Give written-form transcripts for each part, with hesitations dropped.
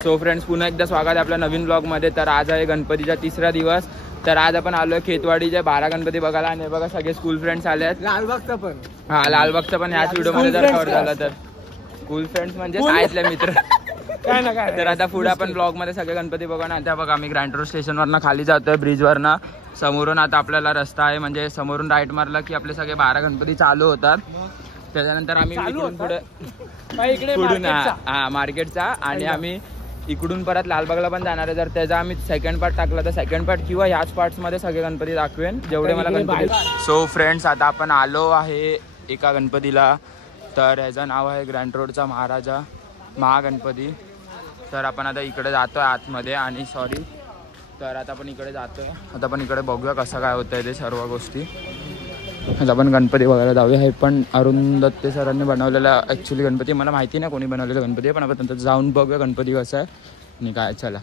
So friends, पुन्हा एकदा स्वागत आहे आपल्या नवीन ब्लॉगमध्ये। तर आज आहे गणपतीचा तिसरा दिवस। तर आज आपण आलोय खेतवाडीचे 12 गणपती बघायला आणि बघा सगळे स्कूल फ्रेंड्स आले आहेत। लालबागचा पण लालबागचा पण ह्याच व्हिडिओमध्ये जर कव्हर झाला तर स्कूल फ्रेंड्स म्हणजे शाळेतले मित्र काय ना काय। तर आता पुढे आपण ब्लॉगमध्ये सगळे गणपती बघा। आता बघा आम्ही ग्रँड रोड स्टेशनवरनं खाली जातोय ब्रिजवरनं। समोरून आता आपल्याला रस्ता आहे, म्हणजे समोरून राईट मारला की आपले सगळे 12 गणपती चालू होतात। त्याच्यानंतर आम्ही इकडून पुढे मार्केटचा आणि आम्ही इकडून परत लालबागला पण जाणार आहे। जर त्याचा आम्ही सेकंड पार्ट टाकला तर सेकंड पार्ट किंवा ह्याच पार्ट्समध्ये सगळे गणपती दाखवेन जेवढे मला गणपती। सो फ्रेंड्स, आता आपण आलो आहे एका गणपतीला। तर ह्याचं नाव आहे ग्रँड रोडचा महाराजा महागणपती। तर आपण आता इकडे जातोय आतमध्ये आणि तर आता आपण इकडे जातोय। आता आपण इकडे बघूया कसं काय होतंय ते सर्व गोष्टी। आता आपण गणपती बघायला जाऊया। हे पण अरुण दत्ते सरांनी बनवलेला ॲक्च्युली गणपती, मला माहिती नाही कोणी बनवलेला गणपती, पण आपण नंतर जाऊन बघूया गणपती कसं आहे आणि काय। चला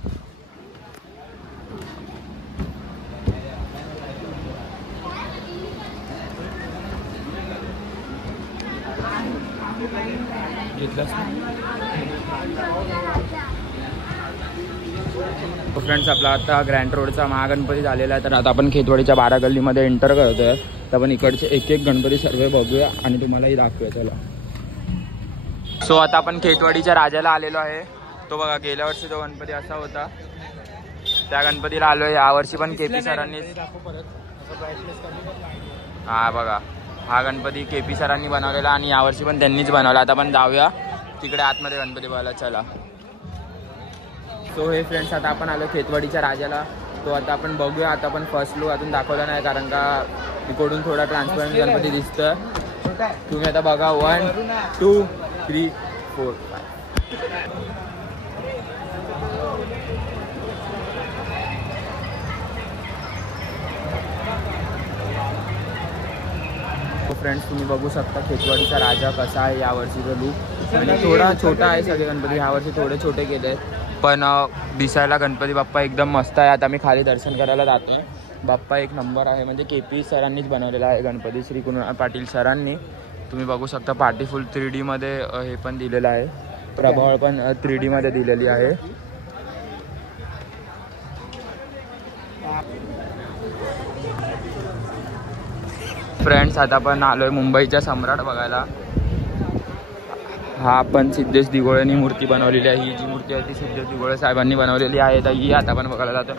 फ्रेंड्स, आपला आता ग्रँड रोडचा महागणपती झालेला आहे। तर आता आपण खेतवाडीच्या 12 गल्लीमध्ये एंटर करतोय। तर आपण इकडचे एक एक गणपती सर्व बघूया आणि तुम्हालाही दाखवूया। चला। सो आता आपण खेतवाडीच्या राजाला आलेलो आहे। तो बघा गेल्या वर्षी तो गणपती असा होता, त्या गणपतीला आलोय। यावर्षी पण केपी सरांनी बघा हा गणपती केपी सरांनी बनवलेला आणि यावर्षी पण त्यांनीच बनवला। आता आपण जाऊया तिकडे आतमध्ये गणपती बघायला। चला। सो हे फ्रेंड्स, आता आपण आलो खेतवाडीच्या राजाला। तो आता आपण बघूया। आता आपण फर्स्ट लुक अजून दाखवला नाही कारण का इकडून थोडा ट्रान्सपरंट गणपती दिसतोय। तुम्ही आता बघा 1 2 3 4 5। फ्रेंड्स, तुम्ही बघू शकता खेतवाडीचा राजा कसा आहे यावर्षीचा लुक। आणि थोडा छोटा आहे, सगळे गणपती यावर्षी थोडे छोटे केले आहेत, पण दिसायला गणपती बाप्पा एकदम मस्त आहे। आता मी खाली दर्शन करायला जातोय। बाप्पा एक नंबर आहे, म्हणजे केपी सरांनीच बनवलेला आहे गणपती, श्री कुणाल पाटील सरांनी। तुम्ही बघू शकता पार्टी फुल 3D मध्ये हे पण दिलेलं आहे, प्रभावळ पण 3D मध्ये दिलेली आहे। फ्रेंड्स, आता आपण आलोय मुंबईच्या सम्राट बघायला। हा पण सिद्धेश दिघोळेंनी मूर्ती बनवलेली आहे। ही जी मूर्ती आहे ती सिद्धेश दिघोळे साहेबांनी बनवलेली आहे। तर ही आता आपण बघायला जातो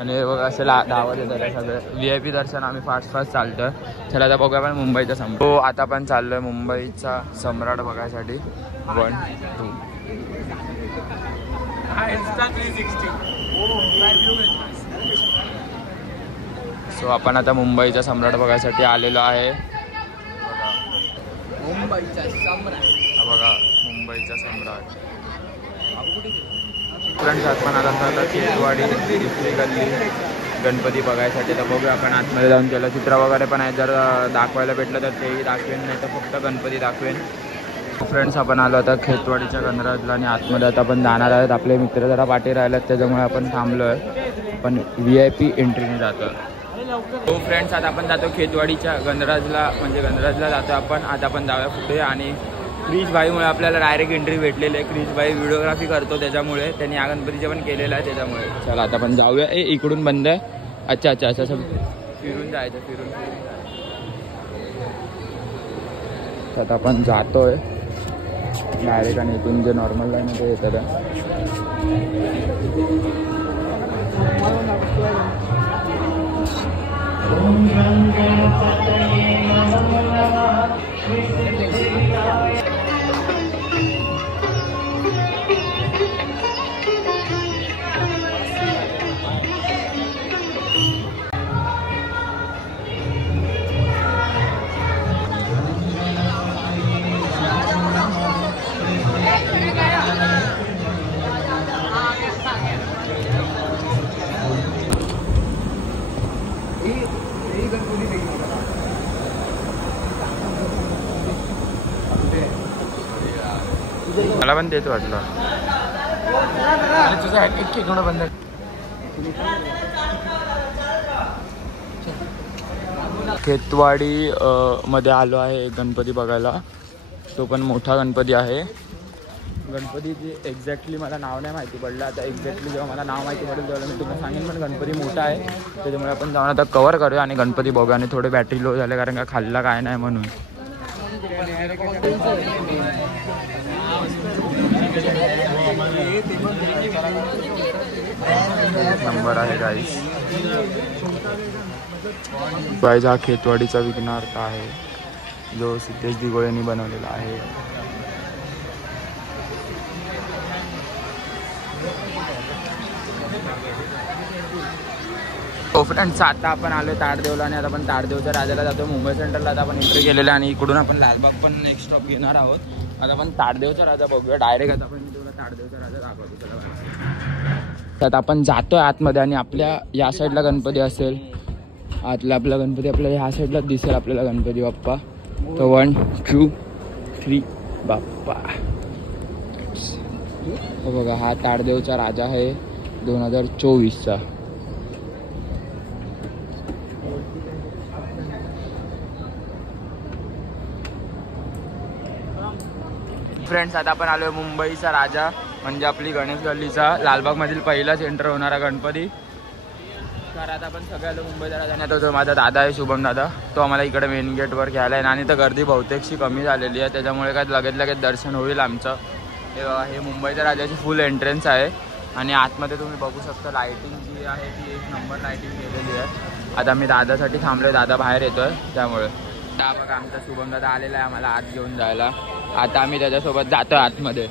आणि बघा असं धावत येतात आहे सगळं। VIP दर्शन आम्ही फास्ट चालतोय। चला आता बघूया आपण मुंबईचा सम्राट। हो, आता आपण चाललोय मुंबईचा सम्राट बघायसाठी। 1 2 सो आपण आता मुंबईचा सम्राट बघायसाठी आलेलो आहे। मुंबईचा सम्राट बघा, मुंबईचा सम्राट। फ्रेंड्स, आपण आता खेतवाडी दुसरी गल्ली गणपती बघायसाठी। तर बघूया आपण आतमध्ये जाऊन चलचित्र वगैरे पण आहे, जर दाखवायला भेटलं तर तेही दाखवेन, नाही तर फक्त गणपती दाखवेन। फ्रेंड्स, आपण आलो आता खेतवाडीच्या गणराजला आणि आतमध्ये आता आपण जाणार आहोत। आपले मित्र जरा पाठी राहिलेत त्याच्यामुळे आपण थांबलो आहे, पण VIP एंट्रीने जातो। हो फ्रेंड्स, आता आपण जातो खेतवाडीच्या गणराजला, म्हणजे गणराजला जातो आपण। आता आपण जाऊया पुढे आणि क्रिश भाईमुळे आपल्याला डायरेक्ट एंट्री भेटलेली आहे। क्रिश भाई व्हिडिओग्राफी करतो त्याच्यामुळे, त्यांनी या गणपतीचे पण केलेलं आहे त्याच्यामुळे। चला आता आपण जाऊया। इकडून बंद आहे। अच्छा अच्छा, असं फिरून जायचं, फिरून। आता आपण जातोय डायरेक्ट आणि इथून जे नॉर्मल लाईन ते येतात। मला पण तेच वाटलं। बंद खेतवाडी मध्ये आलो आहे गणपती बघायला। तो पण मोठा गणपती आहे। गणपतीची एक्झॅक्टली मला नाव नाही माहिती पडलं. आता एक्झॅक्टली जेव्हा मला नाव माहिती पडेल तेव्हा मी तुम्हाला सांगेन. पण गणपती मोठा आहे त्याच्यामुळे आपण जाऊन आता कवर करूया आणि गणपती बघूया. आणि थोडे बॅटरी लो झाले कारण का खाल्ला काय नाही म्हणून. नंबर आहे गाईस. गाईस हा खेतवाडीचा विघ्नार्थ आहे जो सिद्धेश दिगोळेंनी बनवलेला आहे. फ्रेंड्स आता आपण आलो ताडदेवला आणि आता आपण ताडदेवच्या राजाला जातो. मुंबई सेंट्रलला आता आपण एंट्री केलेलं आणि इकडून आपण लालबाग पण नेक्स्ट स्टॉप घेणार आहोत. आता आपण ताडदेवचा राजा बघूया डायरेक्ट. आता आपण तुला ताडदेवचा राजा दाखवतो. त्यात आपण जातोय आतमध्ये आणि आपल्या या साईडला गणपती असेल. आतला आपला गणपती आपल्याला ह्या साईडलाच दिसेल आपल्याला गणपती बाप्पा. तो 1 2 3 बाप्पा. हो बघा हा ताडदेवचा राजा आहे 2024चा. फ्रेंड्स आता आपण आलोय मुंबईचा राजा म्हणजे आपली गणेश गल्लीचा लालबागमधील पहिलाच एंटर होणारा गणपती. तर आता आपण सगळे आलो मुंबईचा राजा. आणि आता जो माझा दादा आहे शुभम दादा तो आम्हाला इकडे मेन गेटवर घ्यायला आहे. आणि तर गर्दी बहुतेकशी कमी झालेली आहे त्याच्यामुळे काय लगेच दर्शन होईल आमचं. हे मुंबईच्या राजाची फुल एंट्रन्स आहे. आणि आतमध्ये तुम्ही बघू शकता लाईटिंग जी आहे ती 1 नंबर लाईटिंग केलेली आहे. आता मी दादासाठी थांबलोय. दादा बाहेर येतोय त्यामुळे. बघा आमचा शुभम दादा आलेला आहे आम्हाला आत घेऊन जायला. आता आम्ही त्याच्यासोबत जातो आतमध्ये.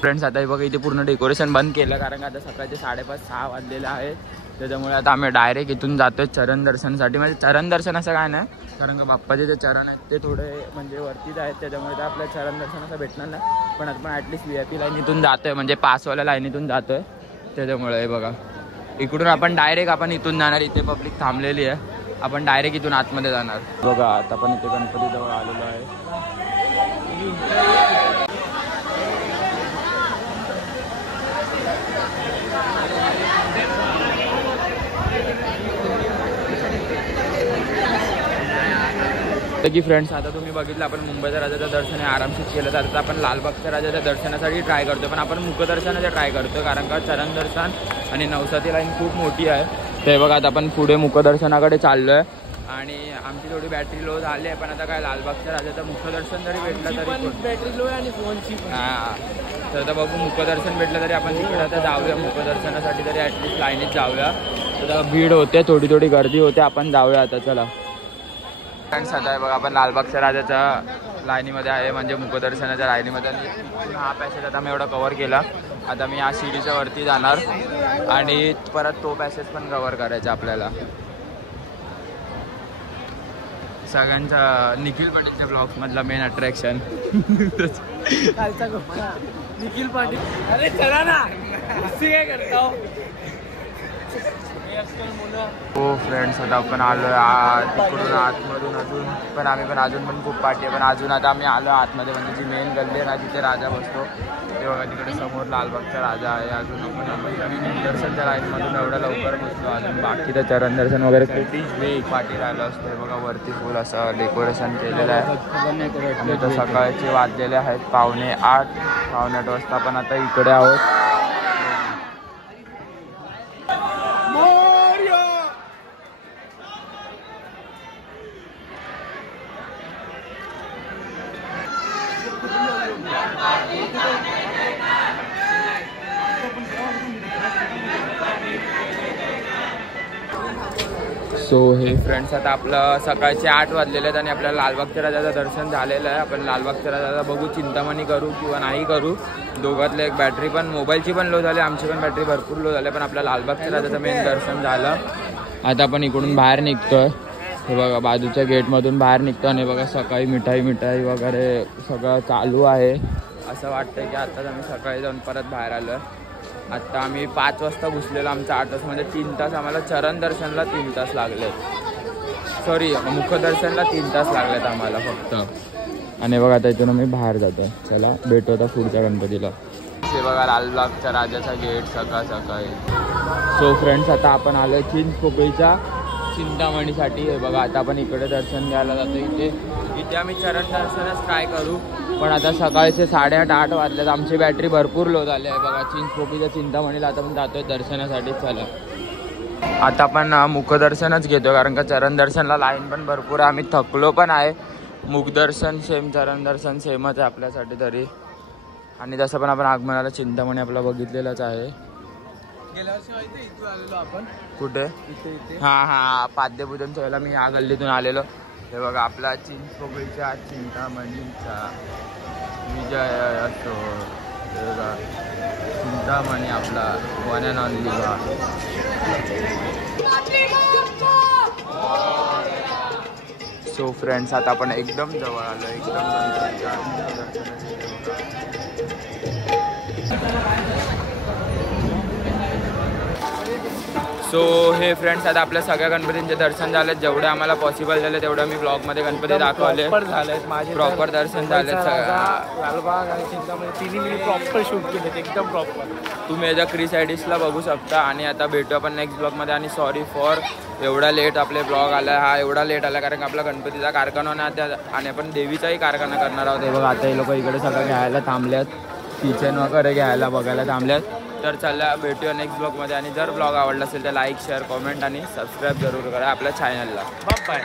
फ्रेंड्स आता बघा इथे पूर्ण डेकोरेशन बंद केलं कारण का आता सकाळचे 5:30-6 वाजलेले आहेत. त्याच्यामुळे आता आम्ही डायरेक्ट इथून जातोय चरण दर्शनासाठी. म्हणजे चरण दर्शन असं काय नाही कारण का बाप्पाचे जे चरण आहेत ते थोडे म्हणजे वरतीच आहेत त्याच्यामुळे ते आपल्याला चरण दर्शन असं भेटणार नाही. पण आपण ॲटलिस्ट VIP लाईनीतून जातोय म्हणजे पासवाल्या लाईनीतून जातोय त्याच्यामुळे. हे बघा इकडून आपण डायरेक्ट आपण इथून जाणार. इथे पब्लिक थांबलेली आहे. आपण डायरेक्ट इथून आतमध्ये जाणार. बघा आता आपण इथे गणपतीजवळ आलेलो आहे. की फ्रेंड्स आता तुम्ही बघितलं आपण मुंबईच्या राजाचं दर्शन हे आरामशीर केलं. तर आता आपण लालबागच्या राजाच्या दर्शनासाठी ट्राय करतो. पण आपण मुखदर्शनाचं ट्राय करतो कारण का चरण दर्शन आणि नवसाची लाईन खूप मोठी आहे. ते बघा आता आपण पुढे मुखदर्शनाकडे चाललो आहे. आणि आमची थोडी बॅटरी लो झाली आहे. पण आता काय लालबागच्या राजाचं मुखदर्शन जरी भेटलं तरी बॅटरी लो आहे आणि फोनची हां. तर आता बघू मुखदर्शन भेटलं तरी आपण तिकडे आता जाऊया मुखदर्शनासाठी तरी ॲटलिस्ट लाईनीत जाऊया. आता भीड होते थोडी गर्दी होते. आपण जाऊया आता चला. फ्रेंड्स आता बघा आपण लालबागच्या राजाच्या लाईनीमध्ये आहे म्हणजे मुखदर्शनाच्या लाईनीमध्ये. आणि हा पॅसेज आता मी एवढा कवर केला. आता मी या सीडीच्या वरती जाणार आणि परत तो पॅसेज पण कवर करायचा आपल्याला. सगळ्यांचा निखिल पाटीलच्या ब्लॉग्स मधला मेन अट्रॅक्शन निखिल पाटील. अरे चला ना काय करता हो फ्रेंड्स. आता आपण आलो तिकडून आतमधून अजून पण आम्ही पण अजून पण खूप पार्टी आहे. पण अजून आता आम्ही आलो आतमध्ये म्हणजे जी मेन गल्ली आहे ना तिथे राजा बसतो. ते बघा तिकडे समोर लालबागचा राजा आहे. अजून आपण दर्शनच्या लाईनमधून एवढं लवकर बसलो. अजून बाकी तर चरण दर्शन वगैरे खूप पार्टी राहिलं असतं. बघा वरती फुल असं डेकोरेशन केलेलं आहे. आणि तर सकाळचे वाजलेले आहेत 7:45 7:08 वाजता आपण आता इकडे आहोत. सो हे फ्रेंड्स आता आपलं सकाळचे 8 वाजलेले आहेत आणि आपल्याला लालबागच्या राजाचं दर्शन झालेलं आहे. आपण लालबागच्या राजाला बघू चिंतामणी करू किंवा नाही करू. दोघातलं एक बॅटरी पण मोबाईलची पण लो झाली आमची पण बॅटरी भरपूर लो झाली. पण आपल्या लालबागच्या राजाचं मेन दर्शन झालं. आता आपण इकडून बाहेर निघतोय. हे बघा बाजूच्या गेटमधून बाहेर निघतो आणि बघा सकाळी मिठाई वगैरे सगळं चालू आहे. असं वाटतं की आत्ताच आम्ही सकाळी जाऊन परत बाहेर आलो. आत्ता आम्ही 5 वाजता घुसलेलो आमचा 8 तास म्हणजे 3 तास आम्हाला चरण दर्शनला 3 तास लागलेत. सॉरी मुखदर्शनला 3 तास लागलेत आम्हाला फक्त. आणि बघा आता इथून आम्ही बाहेर जातो. चला भेटू आता पुढच्या गणपतीला. हे बघा लालबागच्या राजाचा गेट सकाळी. सो फ्रेंड्स आता आपण आलो चिंचपोकळीच्या चिंतामणीसाठी. हे बघा आता आपण इकडे दर्शन घ्यायला जातो. इथे आम्ही चरण दर्शनच ट्राय करू, पण आता सकाळचे 8:30 वाजलेत. आमची बॅटरी भरपूर लो झाली आहे बघा. चिंचपोकीच्या चिंतामणीला आता आपण जातोय दर्शनासाठी. चला आता आपण मुखदर्शनच घेतो, कारण का चरण दर्शनला लाईन पण भरपूर आहे. आम्ही थकलो पण आहे. मुखदर्शन सेम, चरण दर्शन सेमच आहे आपल्यासाठी तरी. आणि तसं पण आपण आगमनाला चिंतामणी आपला बघितलेलाच आहे. गेल्या वर्षी माहिती इथून आलेलो आपण. कुठे? इथे हा पाद्यपूजनच्या वेळेला मी या गल्लीतून आलेलो. हे बघा आपला चिंचपोकळीच्या चिंतामणीचा विजय असतो. हे बघा चिंतामणी आपला one and only. So friends आता आपण एकदम जवळ आलो. सो हे फ्रेंड्स आता आपल्या सगळ्या गणपतींचे दर्शन झाले. जेवढे आम्हाला पॉसिबल झाले तेवढे मी ब्लॉगमध्ये गणपती दाखवले. प्रॉपर दर्शन झाले. लालबाग आणि चिंतामणी तिन्ही मी प्रॉपर शूट केले एकदम प्रॉपर. तुम्ही याच्या क्रिसायडिसला बघू शकता. आणि आता भेटू आपण नेक्स्ट ब्लॉगमध्ये. आणि सॉरी फॉर एवढा लेट आपले ब्लॉग आला. हा एवढा लेट आला कारण आपला गणपतीचा कारखाना नाही आणि आपण देवीचाही कारखाना करणार आहोत. हे बघा आता हे लोक इकडे सगळं घ्यायला थांबल्यात. किचन वगैरे घ्यायला बघायला थांबल्यात. तर चला भेटूया नेक्स्ट ब्लॉगमध्ये. आणि जर ब्लॉग आवडला असेल तर लाईक शेअर कॉमेंट आणि सबस्क्राईब जरूर करा आपल्या चॅनलला. बाय.